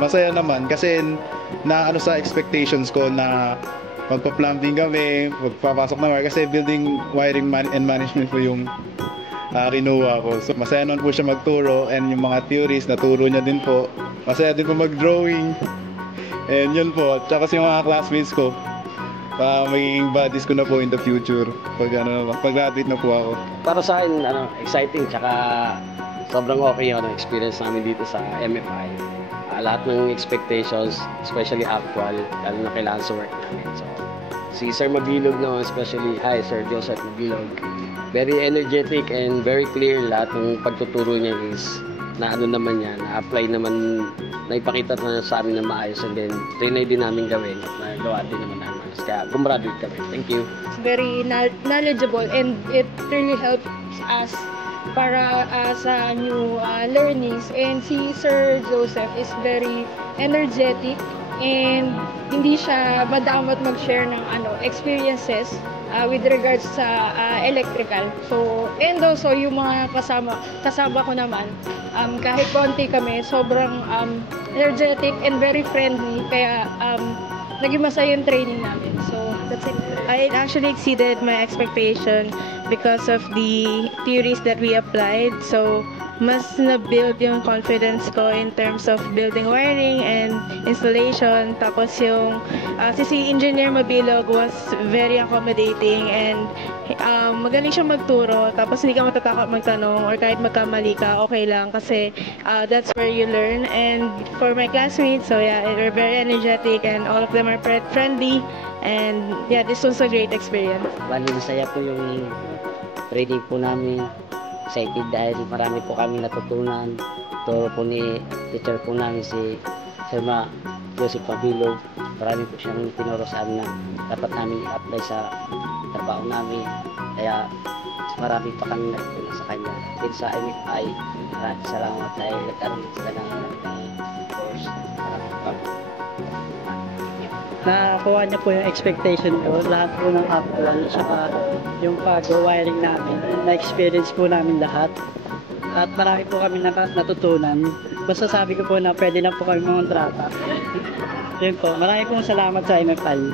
masaya naman kasi na ano sa expectations ko na magpa-plumbing kami, magpapasok na wire kasi building wiring and management po yung kinuha ko. So masaya naman po siya magturo and yung mga theories naturo niya din po. Masaya din po mag-drawing. And yun po, tsaka kasi yung mga classmates ko, magiging buddies ko na po in the future pag graduate na po ako. Para sa akin, exciting tsaka sobrang okay yung experience namin dito sa MFI. Lahat ng expectations, especially actual, lalo na kailangan sa work namin. So, si Sir Mabilog naman, especially, hi Sir Joseph Mabilog. Very energetic and very clear lahat ng pagtuturo niya is na ano naman niya, na-apply naman, naipakita na sa amin na maayos and then trinay din namin gawin at nagawa din naman namin. Kaya gumraduate kami. Thank you. It's very knowledgeable and it really helps us para sa new learnings. And si Sir Joseph is very energetic and hindi siya madamot mag-share ng experiences with regards sa electrical. So, and also yung mga kasama ko naman, kahit konti kami, sobrang energetic and very friendly. Kaya naging masaya yung training namin. So, that's it. It actually exceeded my expectation because of the theories that we applied. So, mas na-build yung confidence ko in terms of building wiring and installation. Tapos yung si Engineer Mabilog was very accommodating and magaling siyang magturo. Tapos hindi ka matatakot magtanong or kahit magkamali ka, okay lang kasi that's where you learn. And for my classmates, so yeah, they're very energetic and all of them are friendly. And yeah, this was a great experience. Bali, masaya po yung training po namin. Excited dahil marami po kami natutunan. Turo po ni teacher po namin si Sir Joseph Mabilog. Marami po siyang tinuro sa amin na dapat namin i-apply sa trabaho namin. Kaya marami pa kami natutunan sa kanya. Din sa MFI, maraming salamat dahil nagkaroon sila ng course. Nakakuha niya po yung expectation ko, lahat po ng actual, saka yung pag-wiring namin, na-experience po namin lahat. At marami po kami natutunan. Basta sabi ko po na pwede na po kami mga kontrata. Yun po, marami pong salamat sa MFI.